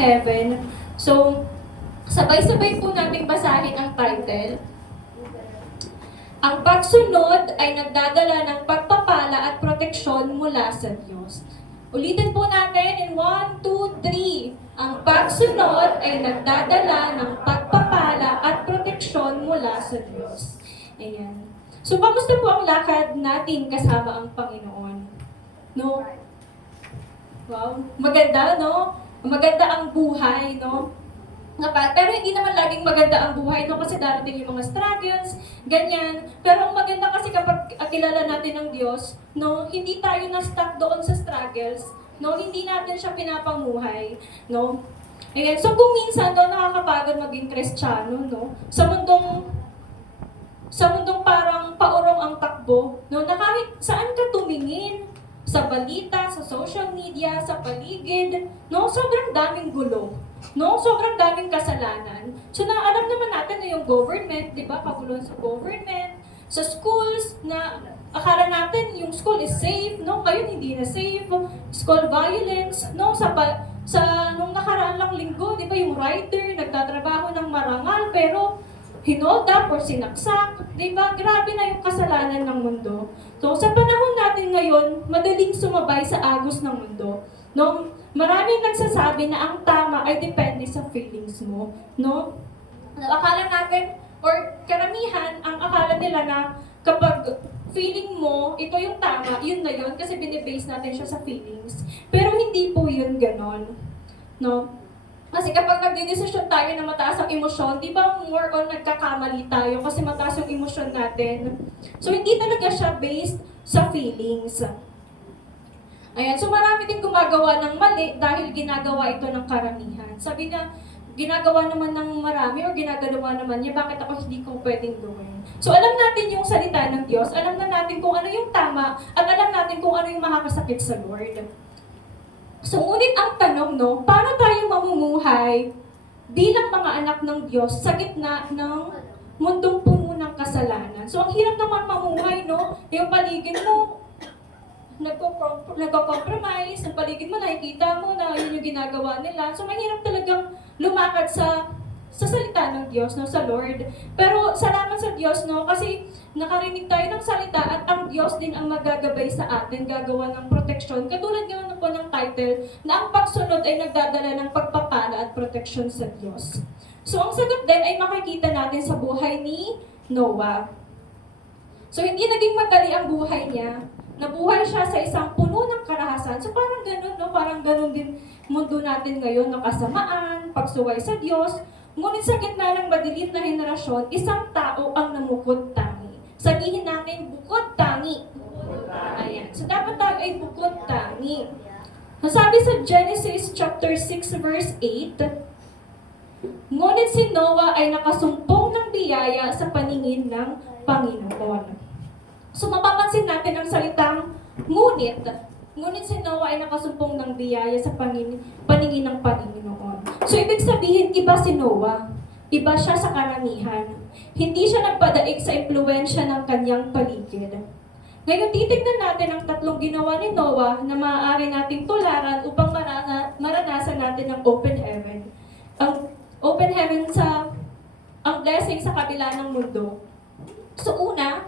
heaven. So, sabay-sabay po nating basahin ang title. Ang pagsunod ay nagdadala ng pagpapala at proteksyon mula sa Diyos. Ulitin po natin in 1, 2, 3. Ang pagsunod ay nagdadala ng pagpapala at proteksyon mula sa Diyos. Ayan. So, kamusta po ang lakad natin kasama ang Panginoon? No? Wow, maganda, no? Maganda ang buhay, no? Pero hindi naman laging maganda ang buhay, no? Kasi darating yung mga struggles, ganyan. Pero ang maganda kasi kapag kilala natin ang Diyos, no? Hindi tayo na-stuck doon sa struggles, no? Hindi natin siya pinapanguhay, no? Ayan. So kung minsan, no, nakakapagod maging Kristiyano, no? Sa mundong parang paurong ang takbo, no? Na kahit saan ka tumingin, sa balita, sa social media, sa paligid, no? Sobrang daming gulo. No? Sobrang daming kasalanan. So, alam naman natin na yung government, di ba? Kaguluhan sa government, sa schools, na akala natin yung school is safe, no? Ngayon hindi na safe. School violence, no? Nung nakaraan lang linggo, di ba, yung writer, nagtatrabaho ng marangal, pero hinold up or sinaksak, di ba? Grabe na yung kasalanan ng mundo. So, sa panahon natin ngayon, madaling sumabay sa agos ng mundo. No? Maraming nagsasabi na ang tama ay depende sa feelings mo, no? Akala natin, or karamihan, ang akala nila na kapag feeling mo, ito yung tama, yun na yun, kasi binibase natin siya sa feelings. Pero hindi po yun ganon, no? Kasi kapag nagdidesisyon tayo na mataas ang emosyon, di ba more on nagkakamali tayo kasi mataas yung emosyon natin. So hindi talaga siya based sa feelings. Ayan, so marami din gumagawa ng mali dahil ginagawa ito ng karamihan. Sabi na, ginagawa naman ng marami o ginagawa naman niya, bakit ako hindi ko pwedeng gawin? So alam natin yung salita ng Diyos, alam na natin kung ano yung tama, at alam natin kung ano yung makakasakit sa Lord. So ngunit ang tanong, no, paano tayo mamumuhay bilang mga anak ng Diyos sa gitna ng mundong puno ng kasalanan? So ang hirap naman mamuhay, no? Yung paligid mo, nagko-compromise, ang paligid mo, nakikita mo na yun yung ginagawa nila. So, mahirap talagang lumakad sa salita ng Diyos, no, sa Lord. Pero, salamat sa Diyos, no, kasi nakarinig tayo ng salita at ang Diyos din ang magagabay sa atin, gagawa ng proteksyon. Katulad nga po ng title, na ang pagsunod ay nagdadala ng pagpapala at proteksyon sa Diyos. So, ang sagot din ay makikita natin sa buhay ni Noah. So, hindi naging madali ang buhay niya. Nabuhay siya sa isang puno ng karahasan. So parang ganun, no? Parang ganun din mundo natin ngayon, no? Kasamaan, pagsuway sa Diyos. Ngunit sa gitna ng madilim na henerasyon, isang tao ang namukod tangi. Sabihin natin, bukod tangi. Ayan. So dapat tayo ay bukod tangi. Sabi sa Genesis chapter 6 verse 8, ngunit si Noah ay nakasumpong ng biyaya sa paningin ng Panginoon. So mapapansin natin ang salitang ngunit. Ngunit si Noah ay nakasumpong ng biyaya sa paningin ng Panginoon. So ibig sabihin, iba si Noah. Iba siya sa karamihan. Hindi siya nagpadaig sa impluwensya ng kanyang paligid. Ngayon, titignan natin ang tatlong ginawa ni Noah na maaari nating tularan upang maranasan natin ang open heaven. Ang open heaven ang blessing sa kabila ng mundo. So una,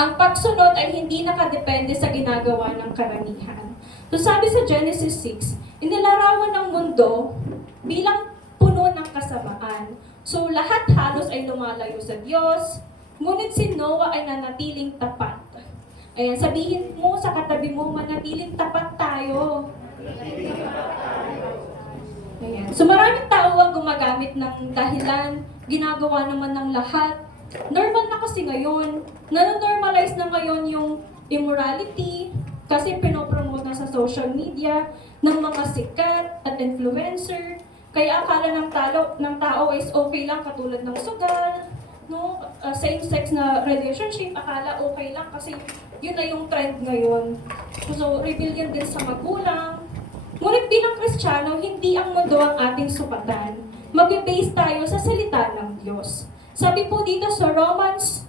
ang pagsunod ay hindi nakadepende sa ginagawa ng karamihan. So sabi sa Genesis 6, inilarawan ng mundo bilang puno ng kasamaan. So lahat halos ay lumalayo sa Diyos, ngunit si Noah ay nanatiling tapat. Ayan, sabihin mo sa katabi mo, manatiling tapat tayo. Ayan. So maraming tao ang gumagamit ng dahilan, ginagawa naman ng lahat. Normal na kasi ngayon, nanonormalize na ngayon yung immorality kasi pinopromote na sa social media ng mga sikat at influencer. Kaya akala ng tao is okay lang katulad ng sugal, no? Same-sex na relationship, akala okay lang kasi yun na yung trend ngayon. So, rebellion din sa magulang. Ngunit bilang Kristiyano, hindi ang mundo ang ating sukatan. Mag-base tayo sa salita ng Diyos. Sabi po dito sa Romans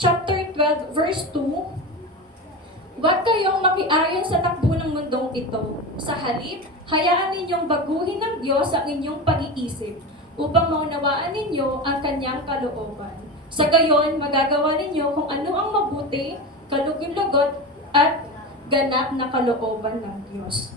chapter 12 verse 2, huwag kayong makiayon sa takbo ng mundong ito. Sa halip, hayaan ninyong baguhin ng Diyos ang inyong pag-iisip upang maunawaan ninyo ang kanyang kalooban. Sa gayon, magagawa ninyo kung ano ang mabuti, kalugin-lugot, at ganap na kalooban ng Diyos.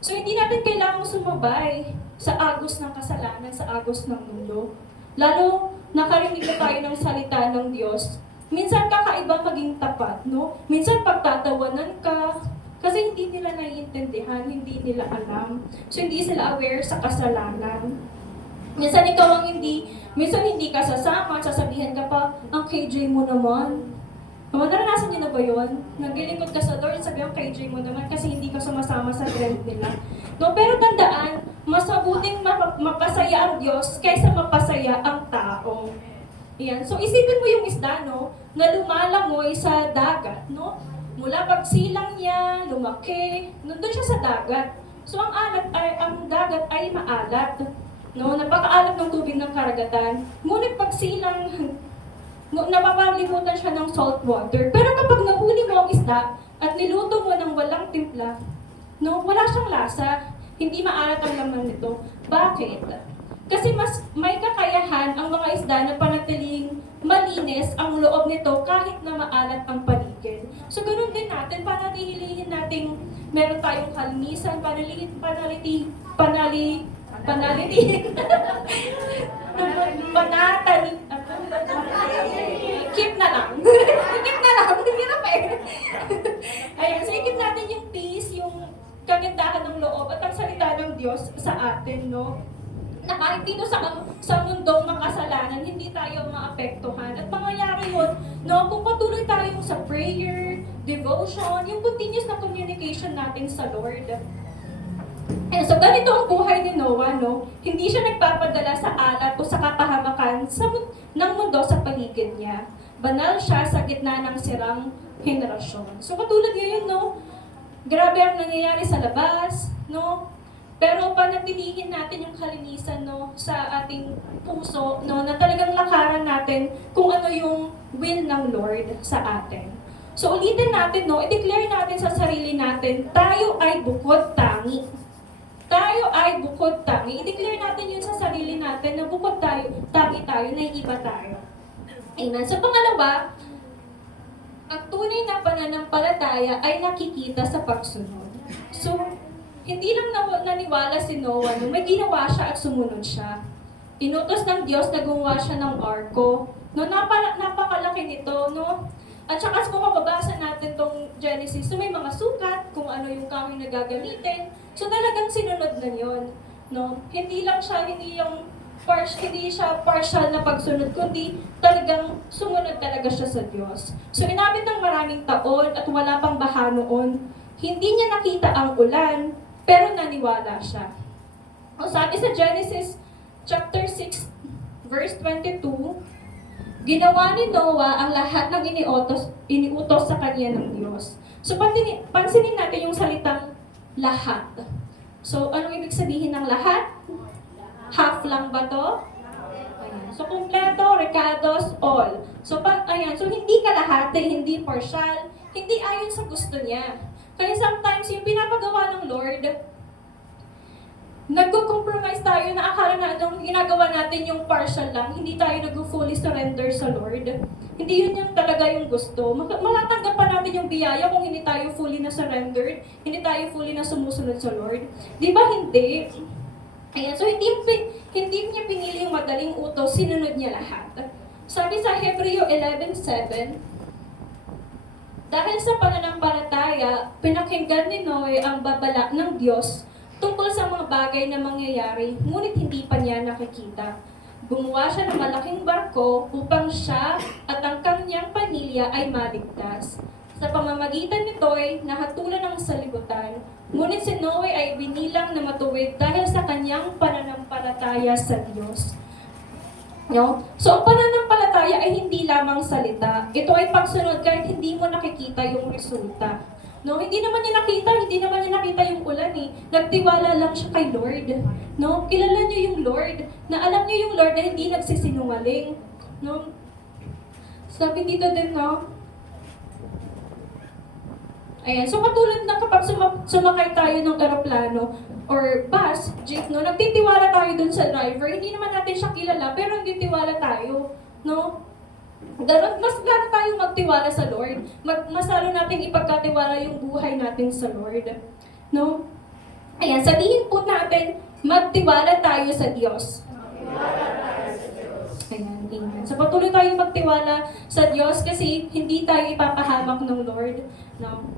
So hindi natin kailangang sumabay sa agos ng kasalanan, sa agos ng mundo. Lalo nakarinig na tayo ng salita ng Diyos. Minsan kakaiba maging tapat, no? Minsan pagtatawanan ka, kasi hindi nila naiintindihan, hindi nila alam. So hindi sila aware sa kasalanan. Minsan ikaw minsan hindi ka sasama, sasabihan ka pa, ang KJ mo naman. Naranasan niyo na ba yun? Naglilingkod ka sa Lord, sabi ang KJ mo naman kasi hindi ka sumasama sa trend nila. No, pero tandaan, mas mabuting mapasaya ang Diyos kaysa mapasaya ang tao. Yan. So isipin mo yung isda, no, na lumalangoy sa dagat, no? Mula pagsilang niya, lumaki, nandun siya sa dagat. So ang dagat ay maalat, no? Napakaalat ng tubig ng karagatan. Ngunit pagsilang, napapalimutan siya ng salt water. Pero kapag nahuli mo ang isda at niluto mo ng walang timpla, no, wala siyang lasa. Hindi maalat ang laman nito. Bakit? Kasi mas may kakayahan ang mga isda na panatiling malinis ang loob nito kahit na maalat ang paligid. So ganoon din natin, panatilihin nating meron tayong kalinisan, panatilihin, keep na lang. Keep na lang. Hirap eh. Ayan, so ikip natin yung peace, yung kagandahan ng loob at ang salita ng Diyos sa atin, no? Na kahit dito sa mundong makasalanan, hindi tayo maapektuhan. At mangyayari yun, no, kung patuloy tayo sa prayer, devotion, yung continuous na communication natin sa Lord. And so ganito ang buhay ni Noah, no? Hindi siya nagpapadala sa alat o sa kapahamakan ng mundo sa paligid niya. Banal siya sa gitna ng sirang henerasyon. So katulad ngayon, no? Grabe ang nangyayari sa labas, no? Pero panatilihin natin yung kalinisan, no, sa ating puso, no, na talagang lakaran natin kung ano yung will ng Lord sa atin. So ulitin natin, no, i-declare natin sa sarili natin, tayo ay bukod tangi. Tayo ay bukod tangi. I-declare natin yun sa sarili natin na bukod tayo, tangi tayo, naiiba tayo. Amen. So pangalawa, ang tunay na pananampalataya ay nakikita sa pagsunod. So, hindi lang naniwala si Noah, no? May ginawa siya at sumunod siya. Inutos ng Diyos na gumawa siya ng arko. No, napakalaki nito, no? At saka kung mababasa natin tong Genesis, so may mga sukat kung ano yung kahoy na gagamitin. So talagang sinunod na yon, no? Hindi siya partial na pagsunod, kundi talagang sumunod talaga siya sa Diyos. So inabot ng maraming taon at wala pang baha noon. Hindi niya nakita ang ulan, pero naniwala siya. O sabi sa Genesis chapter 6, verse 22, ginawa ni Noah ang lahat ng iniutos sa kanya ng Diyos. So pansinin natin yung salitang lahat. So anong ibig sabihin ng lahat? Half lang ba to? Ayan. So kompleto, recados, all. So so hindi kalahati, hindi partial, hindi ayon sa gusto niya. Kaya sometimes yung pinapagawa ng Lord, nagko-compromise tayo na akala na itong ginagawa natin yung partial lang, hindi tayo nag-fully surrender sa Lord. Hindi yun yung talaga yung gusto. Matatanggap pa natin yung biyaya kung hindi tayo fully na surrendered, hindi tayo fully na sumusunod sa Lord. Di ba hindi? Ayan, so hindi niya pinili yung madaling utos, sinunod niya lahat. Sabi sa Hebreo 11:7, dahil sa pananampalataya, pinakinggan ni Noe ang babala ng Diyos tungkol sa mga bagay na mangyayari, ngunit hindi pa niya nakikita. Gumawa siya ng malaking barko upang siya at ang kanyang pamilya ay maligtas. Sa pamamagitan nito'y nahatulan ng salibutan, ngunit si Noe ay binilang na matuwid dahil sa kanyang pananampalataya sa Diyos. No? So, ang pananampalataya ay hindi lamang salita. Ito ay pagsunod kahit hindi mo nakikita yung resulta. No, hindi naman niya nakita yung ulan eh. Nagtiwala lang siya kay Lord. No, kilala niyo yung Lord. Na alam niyo yung Lord na hindi nagsisinungaling. No? Sabi dito din, no? Ayan, so katulad ng kapag sumakay tayo ng eroplano or bus, jeep, no, nagtitiwala tayo dun sa driver, hindi naman natin siya kilala, pero nagtitiwala tayo, no? Ganon, mas lalo tayong magtiwala sa Lord. Mas lalo natin ipagkatiwala yung buhay natin sa Lord, no? Ayan, sabihin po natin, magtiwala tayo sa Diyos. Ayan, amen. So patuloy tayong magtiwala sa Diyos kasi hindi tayo ipapahamak ng Lord, no?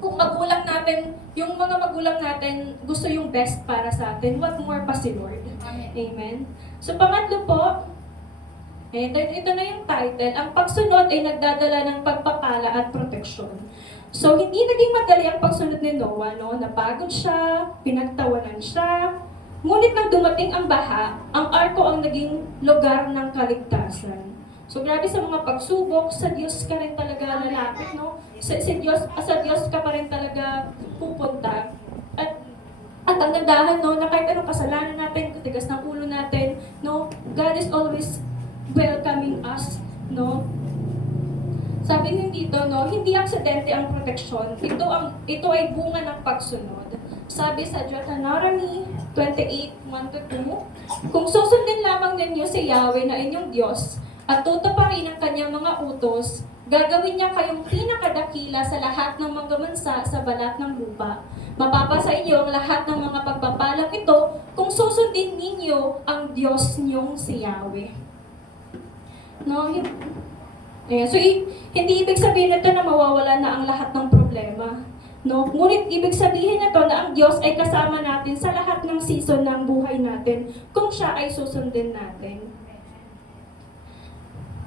Kung magulang natin, yung mga magulang natin gusto yung best para sa atin, what more pa si Lord? Amen. So pangatlo po, ito na yung title, ang pagsunod ay nagdadala ng pagpapala at proteksyon. So hindi naging madali ang pagsunod ni Noah, no? Napagod siya, pinagtawanan siya, ngunit nang dumating ang baha, ang arko ang naging lugar ng kaligtasan. So grabe sa mga pagsubok, sa Diyos ka rin talaga lalapit, no? Sa Diyos ka pa rin talaga pupunta. At ang gandahan, no, na kahit anong kasalanan natin, katigas ng ulo natin, no, God is always welcoming us, no? Sabi niyo dito, no, hindi aksidente ang proteksyon. Ito ay bunga ng pagsunod. Sabi sa Deuteronomy 28:1-2, kung susundin lamang ninyo si Yahweh na inyong Diyos at tutuparin ang kanyang mga utos, gagawin niya kayong pinakadakila sa lahat ng mga bansa sa balat ng lupa. Mapapasa inyo ang lahat ng mga pagpapalang ito kung susundin ninyo ang Diyos niyong si Yahweh. No? So, hindi ibig sabihin nito na mawawala na ang lahat ng problema. No? Ngunit ibig sabihin nito na ang Diyos ay kasama natin sa lahat ng season ng buhay natin kung siya ay susundin natin.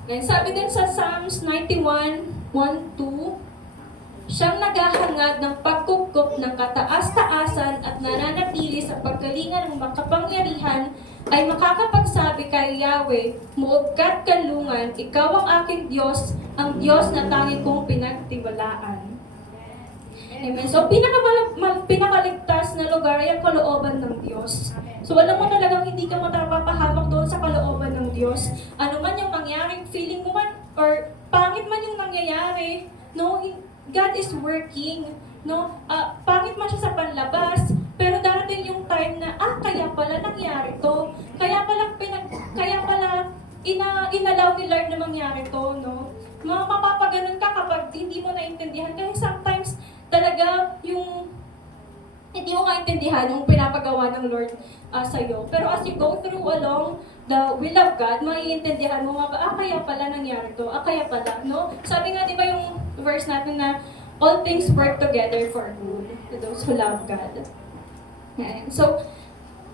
And sabi din sa Psalms 91:1-2, siyang naghahangad ng pagkukup ng kataas-taasan at nananatili sa pagkalinga ng makapangyarihan ay makakapagsabi kay Yahweh, muog ka't kanlungan, ikaw ang aking Diyos, ang Diyos na tangi kong pinagtiwalaan. Amen. So, pinakaligtas na lugar ay ang kalooban ng Diyos. So, alam mo talagang hindi ka matapapahamak doon sa kalooban ng Diyos. Ano man yung mangyari, feeling mo man, or pangit man yung nangyayari, no? God is working, no? Pangit man siya sa panlabas, pero darating yung time na, kaya pala nangyari to. Kaya pala inalaw ni Lord na mangyari to, no? Mapapaganon ka kapag hindi mo naintindihan. Kasi sometimes, talaga yung hindi mo maintindihan yung pinapagawa ng Lord sa'yo. Pero as you go through along the will of God, maiintindihan mo nga, kaya pala nangyari to, kaya pala, no? Sabi nga, di ba yung verse natin na, all things work together for good to those who love God. Ayan. So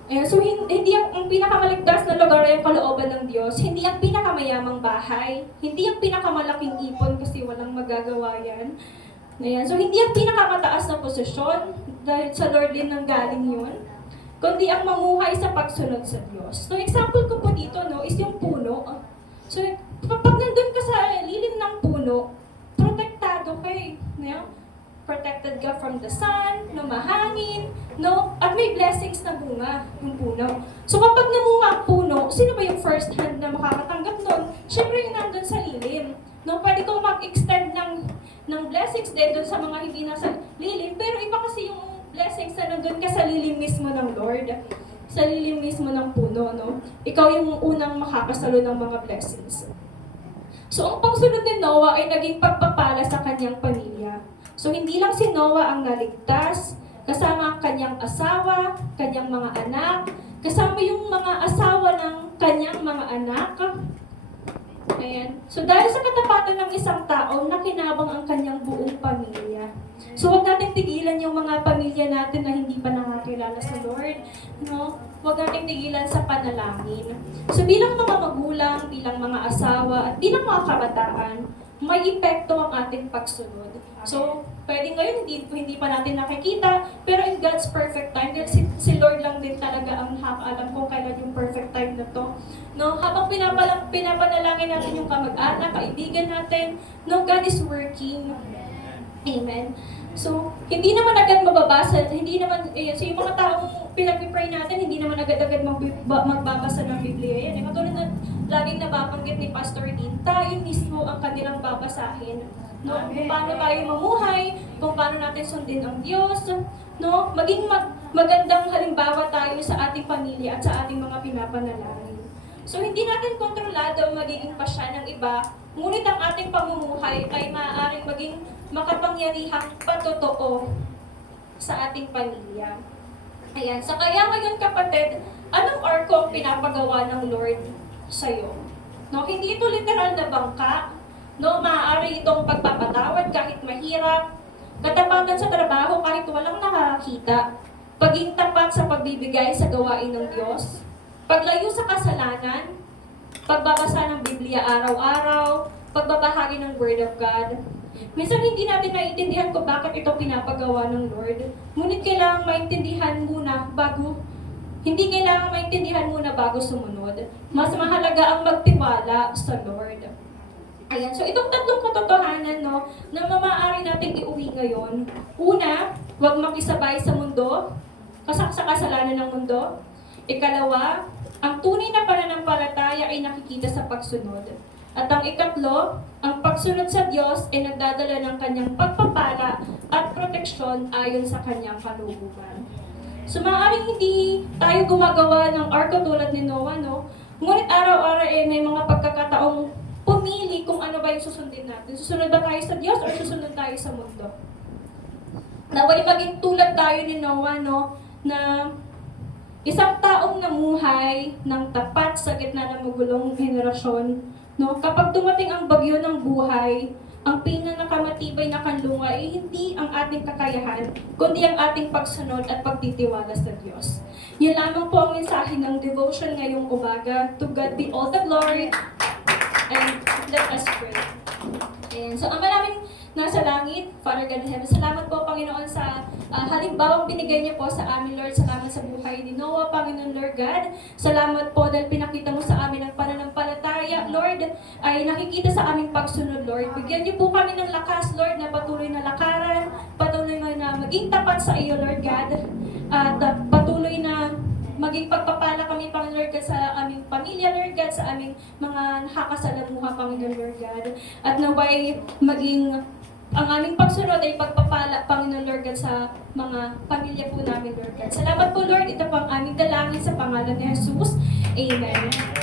hindi ang pinakamaligtas na lugar ay ang kalooban ng Diyos, hindi ang pinakamayamang bahay, hindi ang pinakamalaking ipon kasi walang magagawa yan. Ayan. So, hindi ang pinakamataas na posisyon, dahil sa Lord din nang galing yun, kundi ang mamuhay sa pagsunod sa Diyos. So, example ko po dito, no, is yung puno. So, kapag nandun ka sa lilim ng puno, protektado ka eh. No? Protected ka from the sun, no, mahangin, no? At may blessings na bunga yung puno. So, kapag namunga ang puno, sino ba yung first hand na makakatanggap nun? Siyempre yung nandun sa lilim. No, pwede kong mag-extend ng blessings din doon sa mga hindi nasa lilim, pero iba kasi yung blessings na nandun ka sa lilim mismo ng Lord. Sa lilim mismo ng puno, no? Ikaw yung unang makakasalo ng mga blessings. So, ang pagsunod ni Noah ay naging pagpapala sa kanyang pamilya. So, hindi lang si Noah ang naligtas, kasama ang kanyang asawa, kanyang mga anak, kasama yung mga asawa ng kanyang mga anak. Ayan. So, dahil sa katapatan ng isang tao, nakinabang ang kanyang buong pamilya. So, huwag natin tigilan yung mga pamilya natin na hindi pa nakakilala sa Lord. No? Huwag natin tigilan sa panalangin. So, bilang mga magulang, bilang mga asawa, at bilang mga kabataan, may epekto ang ating pagsunod. So, pwede ngayon hindi pa natin nakikita, pero in God's perfect time, dahil si Lord lang din talaga ang nakakaalam kung kailan yung perfect time na to. No, habang pinapanalangin natin yung kamag-anak, kaibigan natin, no, God is working. Amen. So, hindi naman agad mababasa, hindi naman, so yung mga taong pinag-pray natin, hindi naman agad-agad magbabasa ng Biblia. Yan, katulad na laging nababanggit ni Pastor Dean, tayo mismo ang kanilang babasahin. no? Kung paano tayo mamuhay, kung paano natin sundin ang Diyos, no? Maging magandang halimbawa tayo sa ating pamilya at sa ating mga pinapanalangin. So hindi natin kontrolado ang magiging pasya ng iba, ngunit ang ating pamumuhay ay maaaring maging makapangyarihang patotoo sa ating pamilya. Ayan, so kaya ngayon kapatid, anong arko ang pinapagawa ng Lord sa'yo? No, hindi ito literal na bangka, no, maaari itong pagpapatawad kahit mahirap, katapatan sa trabaho kahit walang nakakita, paging tapat sa pagbibigay sa gawain ng Diyos, paglayo sa kasalanan, pagbabasa ng Biblia araw-araw, pagbabahagi ng Word of God. Minsan hindi natin naiintindihan kung bakit ito pinapagawa ng Lord, ngunit kailangang maintindihan muna hindi kailangang maintindihan muna bago sumunod. Mas mahalaga ang magtiwala sa Lord. Ayan, so itong tatlong katotohanan, no, na maaari nating iuwi ngayon. Una, huwag makisabay sa mundo, sa kasalanan ng mundo. Ikalawa, ang tunay na pananampalataya ay nakikita sa pagsunod. At ang ikatlo, ang pagsunod sa Diyos ay nagdadala ng kanyang pagpapala at proteksyon ayon sa kanyang kalooban. So maaaring hindi tayo gumagawa ng arko tulad ni Noah, no? Ngunit araw-araw may mga pagkakataong pumili kung ano ba yung susundin natin. Susunod ba tayo sa Diyos o susunod tayo sa mundo? Naway maging tulad tayo ni Noah, no? Na isang taong namuhay ng tapat sa gitna ng magulong henerasyon, no? Kapag dumating ang bagyo ng buhay, ang pinanakamatibay na kanlunga ay hindi ang ating kakayahan, kundi ang ating pagsunod at pagtitiwala sa Diyos. Yan lamang po ang mensahe ng devotion ngayong umaga. To God be all the glory, and let us pray. And so, ang maraming nasa langit, Father God in heaven, salamat po, Panginoon, sa halimbawang binigay niyo po sa amin, Lord. Salamat sa buhay ni Noah, Panginoon, Lord God. Salamat po dahil pinakita mo sa amin ang pananampalataya, Lord, ay nakikita sa aming pagsunod, Lord. Bigyan niyo po kami ng lakas, Lord, na patuloy na lakaran, patuloy na maging tapat sa iyo, Lord God, at patuloy na maging pagpapala kami, Panginoon Lord God, sa aming pamilya, Lord God, sa aming mga nakakasalamuha, Panginoon Lord God. At naway maging ang aming pagsunod ay pagpapala, Panginoon Lord God, sa mga pamilya po namin, Lord God. Salamat po, Lord. Ito po ang aming dalangin sa pangalan ni Jesus. Amen.